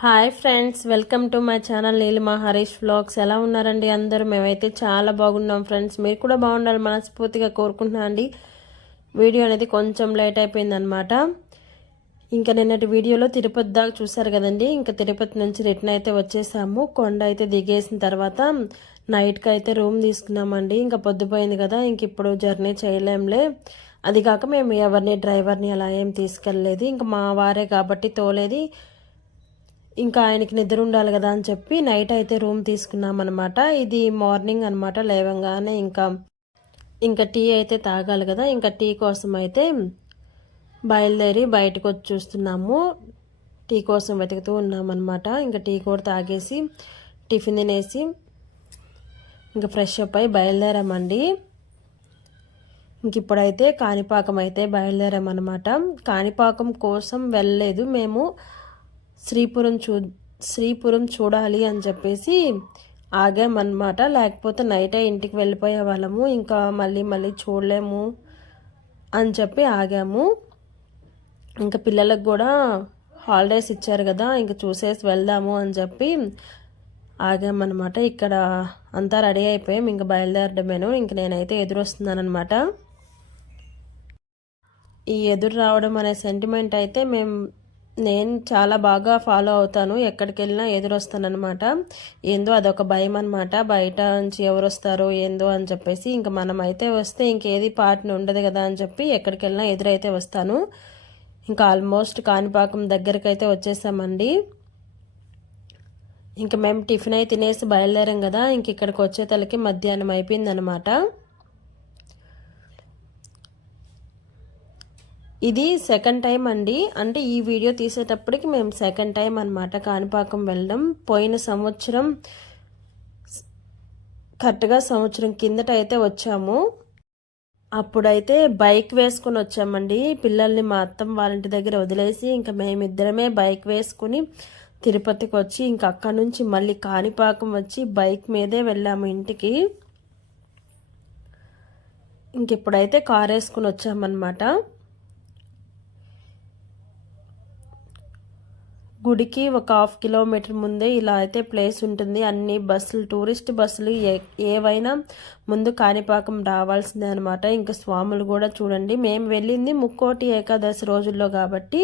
Hi friends, welcome to my channel Neelima Harish vlogs. ఎలా ఉన్నారండి అందరూ? మేమైతే చాలా బాగున్నాం ఫ్రెండ్స్. మీరు కూడా బాగుండాలి మనస్ఫూర్తిగా కోరుకుంటున్నాను అండి. వీడియో అనేది కొంచెం లేట్ అయిపోయిందనమాట. ఇంకా నిన్నటి వీడియోలో తిరుపతి దాకా చూసారు కదండి. ఇంకా తిరుపతి నుంచి రిటర్న్ అయితే వచ్చేసాము. కొండ అయితే దిగేసిన తర్వాత నైట్కి అయితే రూమ్ తీసుకున్నామండి. ఇంకా పొద్దుపోయింది కదా, ఇంక ఇప్పుడు జర్నీ చేయలేంలే. అది కాక మేము ఎవరిని డ్రైవర్ని అలా ఏం తీసుకెళ్ళలేదు. ఇంకా మా వారే కాబట్టి తోలేది. ఇంకా ఆయనకి నిద్ర ఉండాలి కదా అని చెప్పి నైట్ అయితే రూమ్ తీసుకున్నాం అనమాట. ఇది మార్నింగ్ అనమాట. లేవంగానే ఇంకా టీ అయితే తాగాలి కదా. ఇంకా టీ కోసం అయితే బయలుదేరి బయటకు వచ్చి చూస్తున్నాము. టీ కోసం వెతుకుతూ ఉన్నామన్నమాట. ఇంకా టీ కూడా తాగేసి టిఫిన్ తినేసి ఇంకా ఫ్రెష్ అప్ అయి బయలుదేరామండి. ఇంక ఇప్పుడైతే కాణిపాకం అయితే బయలుదేరామన్నమాట. కాణిపాకం కోసం వెళ్ళలేదు మేము. శ్రీపురం చూడాలి అని చెప్పేసి ఆగామన్నమాట. లేకపోతే నైటే ఇంటికి వెళ్ళిపోయే వాళ్ళము. ఇంకా మళ్ళీ చూడలేము అని చెప్పి ఆగాము. ఇంకా పిల్లలకు కూడా హాలిడేస్ ఇచ్చారు కదా, ఇంకా చూసేసి వెళ్దాము అని చెప్పి ఆగామన్నమాట. ఇక్కడ అంతా రెడీ అయిపోయాం. ఇంకా బయలుదేరడమేను. ఇంక నేనైతే ఎదురు వస్తున్నాను అనమాట. ఈ ఎదురు రావడం అనే సెంటిమెంట్ అయితే నేను చాలా బాగా ఫాలో అవుతాను. ఎక్కడికి వెళ్ళినా ఎదురొస్తానమాట. ఏందో అదొక భయం అనమాట. బయట నుంచి ఎవరు వస్తారో ఏందో అని చెప్పేసి ఇంకా మనం అయితే వస్తే ఇంకేది పార్ట్ని ఉండదు కదా అని చెప్పి ఎక్కడికి వెళ్ళినా ఎదురైతే వస్తాను. ఇంకా ఆల్మోస్ట్ కాణిపాకం దగ్గరికి అయితే వచ్చేసామండి. ఇంకా మేము టిఫిన్ అయితే తినేసి బయలుదేరాం కదా. ఇంక ఇక్కడికి వచ్చేతలకి మధ్యాహ్నం అయిపోయిందనమాట. ఇది సెకండ్ టైం అండి. అంటే ఈ వీడియో తీసేటప్పటికి మేము సెకండ్ టైం అనమాట కాణిపాకం వెళ్ళడం. పోయిన సంవత్సరం కరెక్ట్గా సంవత్సరం కిందట అయితే వచ్చాము. అప్పుడైతే బైక్ వేసుకుని వచ్చామండి. పిల్లల్ని మా అత్తమ్మ వాళ్ళ ఇంటి దగ్గర వదిలేసి ఇంకా మేమిద్దరమే బైక్ వేసుకుని తిరుపతికి వచ్చి ఇంకా అక్కడ నుంచి మళ్ళీ కాణిపాకం వచ్చి బైక్ మీదే వెళ్ళాము ఇంటికి. ఇంక ఇప్పుడైతే కార్ వేసుకుని వచ్చామన్నమాట. గుడికి ఒక 1/2 కిలోమీటర్ ముందే ఇలా అయితే ప్లేస్ ఉంటుంది. అన్ని బస్సులు, టూరిస్ట్ బస్సులు ఏవైనా ముందు కాణిపాకం రావాల్సిందే అనమాట. ఇంకా స్వాములు కూడా చూడండి. మేము వెళ్ళింది ముక్కోటి ఏకాదశి రోజుల్లో కాబట్టి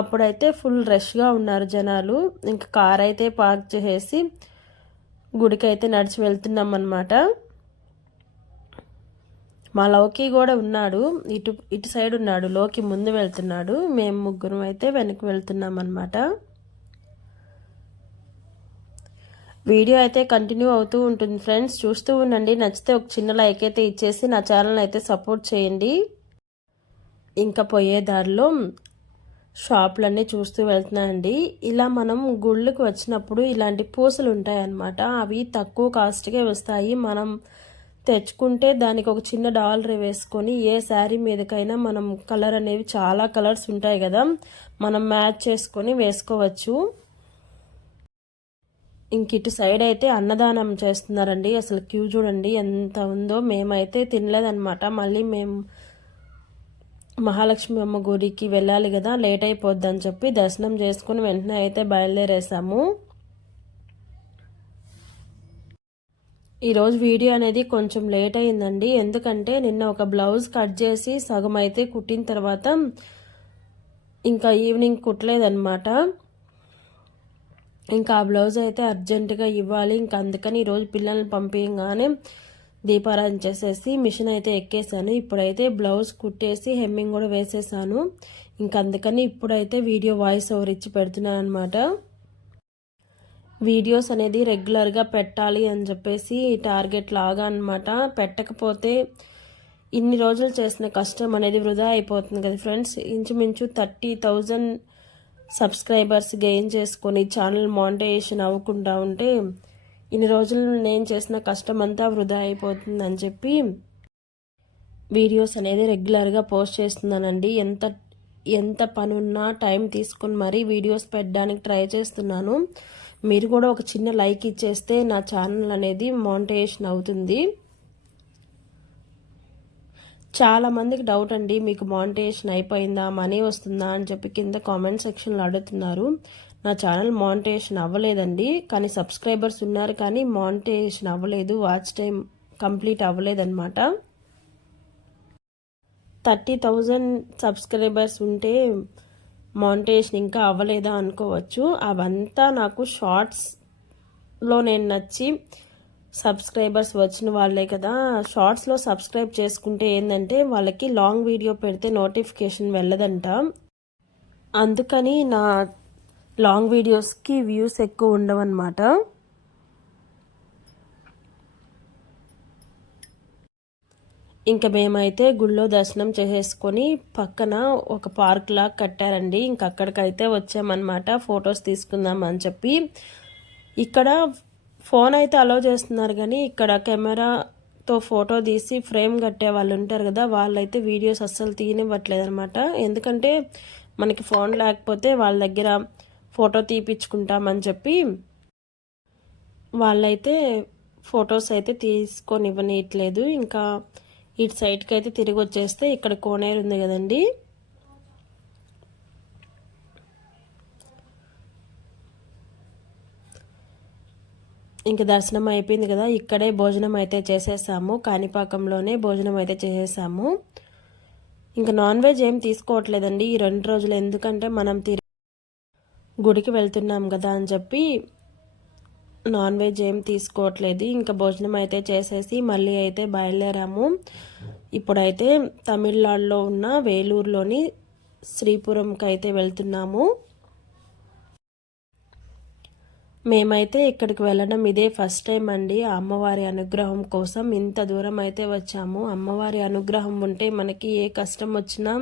అప్పుడైతే ఫుల్ రష్గా ఉన్నారు జనాలు. ఇంకా కార్ అయితే పార్క్ చేసి గుడికి అయితే నడిచి వెళ్తున్నాం అన్నమాట. మా లోకి కూడా ఉన్నాడు, ఇటు సైడ్ ఉన్నాడు. లోకి ముందు వెళ్తున్నాడు, మేము ముగ్గురం అయితే వెనక్కి వెళ్తున్నాం అన్నమాట. వీడియో అయితే కంటిన్యూ అవుతూ ఉంటుంది ఫ్రెండ్స్, చూస్తూ ఉండండి. నచ్చితే ఒక చిన్న లైక్ అయితే ఇచ్చేసి నా ఛానల్ అయితే సపోర్ట్ చేయండి. ఇంకా పోయే దారిలో షాపులన్నీ చూస్తూ వెళ్తున్నానండి. ఇలా మనం గుళ్ళకి వచ్చినప్పుడు ఇలాంటి పూసలు ఉంటాయన్నమాట. అవి తక్కువ కాస్ట్కే వస్తాయి. మనం తెచ్చుకుంటే దానికి ఒక చిన్న డాలర్ వేసుకొని ఏ శారీ మీదకైనా మనం కలర్ అనేవి చాలా కలర్స్ ఉంటాయి కదా, మనం మ్యాచ్ చేసుకొని వేసుకోవచ్చు. ఇంక ఇటు సైడ్ అయితే అన్నదానం చేస్తున్నారండి. అసలు క్యూ చూడండి ఎంత ఉందో. మేమైతే తినలేదన్నమాట. మళ్ళీ మేము మహాలక్ష్మి అమ్మ గుడికి వెళ్ళాలి కదా, లేట్ అయిపోద్ది అని చెప్పి దర్శనం చేసుకుని వెంటనే అయితే బయలుదేరేసాము. ఈరోజు వీడియో అనేది కొంచెం లేట్ అయిందండి. ఎందుకంటే నిన్న ఒక బ్లౌజ్ కట్ చేసి సగం అయితే కుట్టిన తర్వాత ఇంకా ఈవినింగ్ కుట్టలేదన్నమాట. ఇంకా ఆ బ్లౌజ్ అయితే అర్జెంటుగా ఇవ్వాలి. ఇంకా అందుకని ఈరోజు పిల్లల్ని పంపించగానే దీపారాధన చేసేసి మిషన్ అయితే ఎక్కేసాను. ఇప్పుడైతే బ్లౌజ్ కుట్టేసి హెమ్మింగ్ కూడా వేసేసాను. ఇంకా అందుకని ఇప్పుడైతే వీడియో వాయిస్ ఓవర్ ఇచ్చి పెడుతున్నాను అనమాట. వీడియోస్ అనేది రెగ్యులర్గా పెట్టాలి అని చెప్పేసి టార్గెట్ లాగా అనమాట. పెట్టకపోతే ఇన్ని రోజులు చేసిన కష్టం అనేది వృధా అయిపోతుంది కదా ఫ్రెండ్స్. ఇంచుమించు 30,000 సబ్స్క్రైబర్స్ గెయిన్ చేసుకొని ఛానల్ మానిటైజేషన్ అవ్వకుండా ఉంటే ఇన్ని రోజులు నేను చేసిన కష్టం అంతా వృధా అయిపోతుంది అని చెప్పి వీడియోస్ అనేది రెగ్యులర్గా పోస్ట్ చేస్తున్నానండి. ఎంత పనున్నా టైం తీసుకుని మరీ వీడియోస్ పెట్టడానికి ట్రై చేస్తున్నాను. మీరు కూడా ఒక చిన్న లైక్ ఇచ్చేస్తే నా ఛానల్ అనేది మానిటైజేషన్ అవుతుంది. చాలామందికి డౌట్ అండి, మీకు మానిటైజేషన్ అయిపోయిందా, మనీ వస్తుందా అని చెప్పి కింద కామెంట్ సెక్షన్లో అడుగుతున్నారు. నా ఛానల్ మానిటైజేషన్ అవ్వలేదండి, కానీ సబ్స్క్రైబర్స్ ఉన్నారు, కానీ మానిటైజేషన్ అవ్వలేదు, వాచ్ టైం కంప్లీట్ అవ్వలేదన్నమాట. 30,000 సబ్స్క్రైబర్స్ ఉంటే మానిటైజేషన్ ఇంకా అవ్వలేదా అనుకోవచ్చు. అవంతా నాకు షార్ట్స్లో నేను నచ్చి సబ్స్క్రైబర్స్ వచ్చిన వాళ్ళే కదా. షార్ట్స్లో సబ్స్క్రైబ్ చేసుకుంటే ఏంటంటే వాళ్ళకి లాంగ్ వీడియో పెడితే నోటిఫికేషన్ వెళ్ళదంట. అందుకని నా లాంగ్ వీడియోస్కి వ్యూస్ ఎక్కువ ఉండవన్నమాట. ఇంకా మేమైతే గుళ్ళో దర్శనం చేసేసుకొని పక్కన ఒక పార్క్ లాగా కట్టారండి. ఇంక అక్కడికైతే వచ్చామన్నమాట ఫొటోస్ తీసుకుందాం అని చెప్పి. ఇక్కడ ఫోన్ అయితే అలౌ చేస్తున్నారు, కానీ ఇక్కడ కెమెరాతో ఫోటో తీసి ఫ్రేమ్ కట్టే వాళ్ళు ఉంటారు కదా, వాళ్ళైతే వీడియోస్ అస్సలు తీయనివ్వట్లేదు అనమాట. ఎందుకంటే మనకి ఫోన్ లేకపోతే వాళ్ళ దగ్గర ఫోటో తీపిచ్చుకుంటామని చెప్పి వాళ్ళైతే ఫొటోస్ అయితే తీసుకొని ఇవ్వనియట్లేదు. ఇంకా ఇటు సైడ్కి అయితే తిరిగి వచ్చేస్తే ఇక్కడ కోనేరు ఉంది కదండి, ఇంక దర్శనం అయిపోయింది కదా. ఇక్కడే భోజనం అయితే చేసేసాము, కాణిపాకంలోనే భోజనం అయితే చేసేసాము. ఇంకా నాన్ వెజ్ ఏం తీసుకోవట్లేదండి ఈ 2 రోజులు, ఎందుకంటే మనం గుడికి వెళ్తున్నాం కదా అని చెప్పి నాన్ వెజ్ ఏం తీసుకోవట్లేదు. ఇంకా భోజనం అయితే చేసేసి మళ్ళీ అయితే బయలుదేరాము. ఇప్పుడైతే తమిళనాడులో ఉన్న వేలూరులోని శ్రీపురంకి అయితే వెళ్తున్నాము. మేమైతే ఇక్కడికి వెళ్ళడం ఇదే ఫస్ట్ టైం అండి. అమ్మవారి అనుగ్రహం కోసం ఇంత దూరం అయితే వచ్చాము. అమ్మవారి అనుగ్రహం ఉంటే మనకి ఏ కష్టం వచ్చినా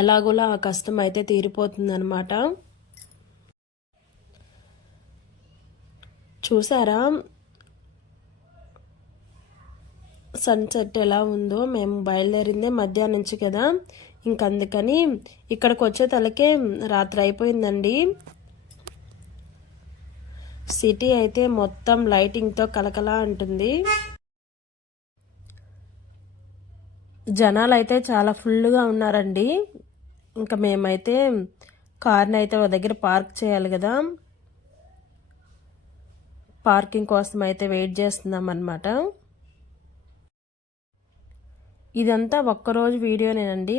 ఎలాగోలా ఆ కష్టం అయితే తీరిపోతుందన్నమాట. చూసారా సన్సెట్ ఎలా ఉందో? మేము బయలుదేరిందే మధ్యాహ్నం నుంచి కదా, ఇంకందుకని ఇక్కడికి వచ్చే తలకే రాత్రి అయిపోయిందండి. సిటీ అయితే మొత్తం లైటింగ్తో కలకలా ఉంటుంది. జనాలు అయితే చాలా ఫుల్గా ఉన్నారండి. ఇంకా మేమైతే కార్ని అయితే ఒక దగ్గర పార్క్ చేయాలి కదా, పార్కింగ్ కోసం అయితే వెయిట్ చేస్తున్నాం అన్నమాట. ఇదంతా ఒక్కరోజు వీడియోనేనండి.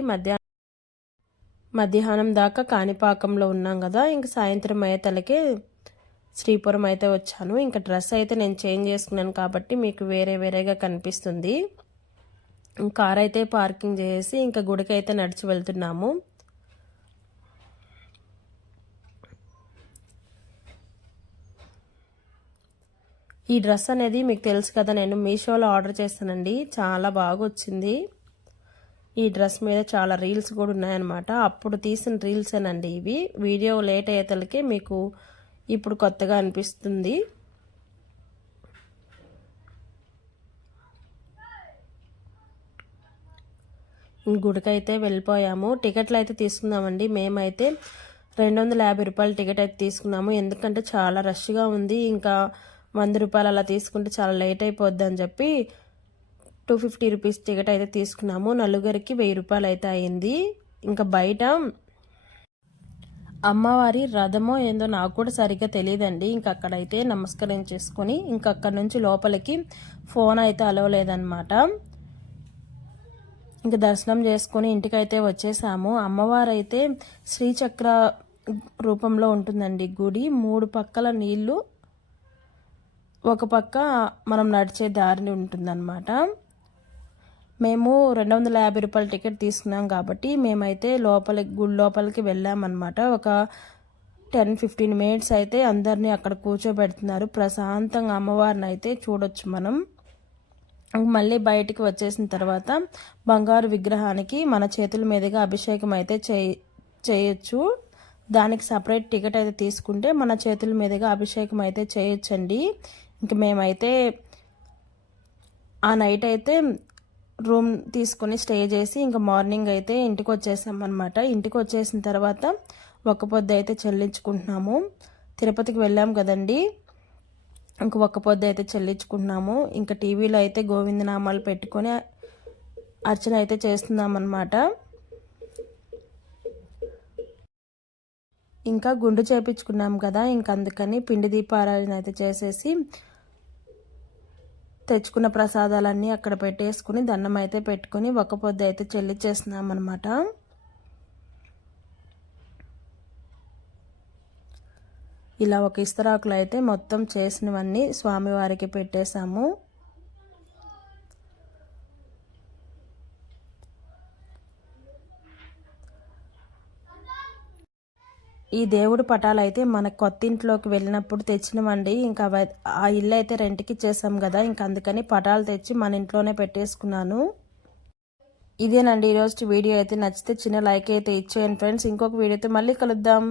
మధ్యాహ్నం దాకా కాణిపాకంలో ఉన్నాం కదా, ఇంక సాయంత్రం అయ్యేతలకే శ్రీపురం అయితే వచ్చాను. ఇంకా డ్రెస్ అయితే నేను చేంజ్ చేసుకున్నాను కాబట్టి మీకు వేరేగా కనిపిస్తుంది. కార్ అయితే పార్కింగ్ చేసి ఇంకా గుడికి అయితే నడిచి వెళ్తున్నాము. ఈ డ్రెస్ అనేది మీకు తెలుసు కదా, నేను మీషోలో ఆర్డర్ చేస్తానండి, చాలా బాగా వచ్చింది. ఈ డ్రెస్ మీద చాలా రీల్స్ కూడా ఉన్నాయన్నమాట. అప్పుడు తీసిన రీల్సేనండి ఇవి. వీడియో లేట్ అయ్యేతలకే మీకు ఇప్పుడు కొత్తగా అనిపిస్తుంది. గుడికైతే వెళ్ళిపోయాము. టికెట్లు అయితే తీసుకున్నామండి. మేమైతే 250 రూపాయల టికెట్ అయితే తీసుకున్నాము, ఎందుకంటే చాలా రష్గా ఉంది. ఇంకా 100 రూపాయలు అలా తీసుకుంటే చాలా లేట్ అయిపోద్ది అని చెప్పి 250 రూపీస్ టికెట్ అయితే తీసుకున్నాము. నలుగురికి 1000 రూపాయలు అయితే అయింది. ఇంకా బయట అమ్మవారి రథమో ఏందో నాకు కూడా సరిగ్గా తెలియదండి. ఇంక అక్కడైతే నమస్కరించేసుకొని ఇంక అక్కడ నుంచి లోపలికి ఫోన్ అయితే అలవలేదన్నమాట. ఇంక దర్శనం చేసుకొని ఇంటికైతే వచ్చేసాము. అమ్మవారు అయితే శ్రీచక్ర రూపంలో ఉంటుందండి గుడి. 3 పక్కల నీళ్లు, ఒక పక్క మనం నడిచే దారిని ఉంటుందన్నమాట. మేము 250 రూపాయల టికెట్ తీసుకున్నాం కాబట్టి మేమైతే గుడి లోపలికి వెళ్ళామన్నమాట. ఒక 10-15 మినిట్స్ అయితే అందరినీ అక్కడ కూర్చోబెడుతున్నారు. ప్రశాంతంగా అమ్మవారిని అయితే చూడొచ్చు మనం. మళ్ళీ బయటికి వచ్చేసిన తర్వాత బంగారు విగ్రహానికి మన చేతుల మీదుగా అభిషేకం అయితే చేయొచ్చు. దానికి సపరేట్ టికెట్ అయితే తీసుకుంటే మన చేతుల మీదుగా అభిషేకం అయితే చేయొచ్చండి. ఇంక మేమైతే ఆ నైట్ అయితే రూమ్ తీసుకొని స్టే చేసి ఇంకా మార్నింగ్ అయితే ఇంటికి వచ్చేసాం అనమాట. ఇంటికి వచ్చేసిన తర్వాత ఒక్క పొద్దు అయితే చెల్లించుకుంటున్నాము. తిరుపతికి వెళ్ళాం కదండి, ఇంక ఒక్క పొద్దు అయితే చెల్లించుకుంటున్నాము. ఇంకా టీవీలో అయితే గోవిందనామాలు పెట్టుకొని అర్చన అయితే చేస్తున్నాం అన్నమాట. ఇంకా గుండు చేపించుకున్నాం కదా, ఇంకా అందుకని పిండి దీపారాధన అయితే చేసేసి తెచ్చుకున్న ప్రసాదాలన్నీ అక్కడ పెట్టేసుకుని దండం అయితే పెట్టుకుని ఒక పొద్దు అయితే చెల్లించేస్తున్నాం అనమాట. ఇలా ఒక ఇస్తరాకులు అయితే మొత్తం చేసినవన్నీ స్వామివారికి పెట్టేశాము. ఈ దేవుడి పటాలు అయితే మన కొత్త ఇంట్లోకి వెళ్ళినప్పుడు తెచ్చినవండి. ఇంకా ఆ ఇల్లు అయితే రెంట్కి ఇచ్చేసాం కదా, ఇంకా అందుకని పటాలు తెచ్చి మన ఇంట్లోనే పెట్టేసుకున్నాను. ఇదేనండి ఈరోజు వీడియో అయితే. నచ్చితే చిన్న లైక్ అయితే ఇచ్చేయండి ఫ్రెండ్స్. ఇంకొక వీడియోతో మళ్ళీ కలుద్దాం.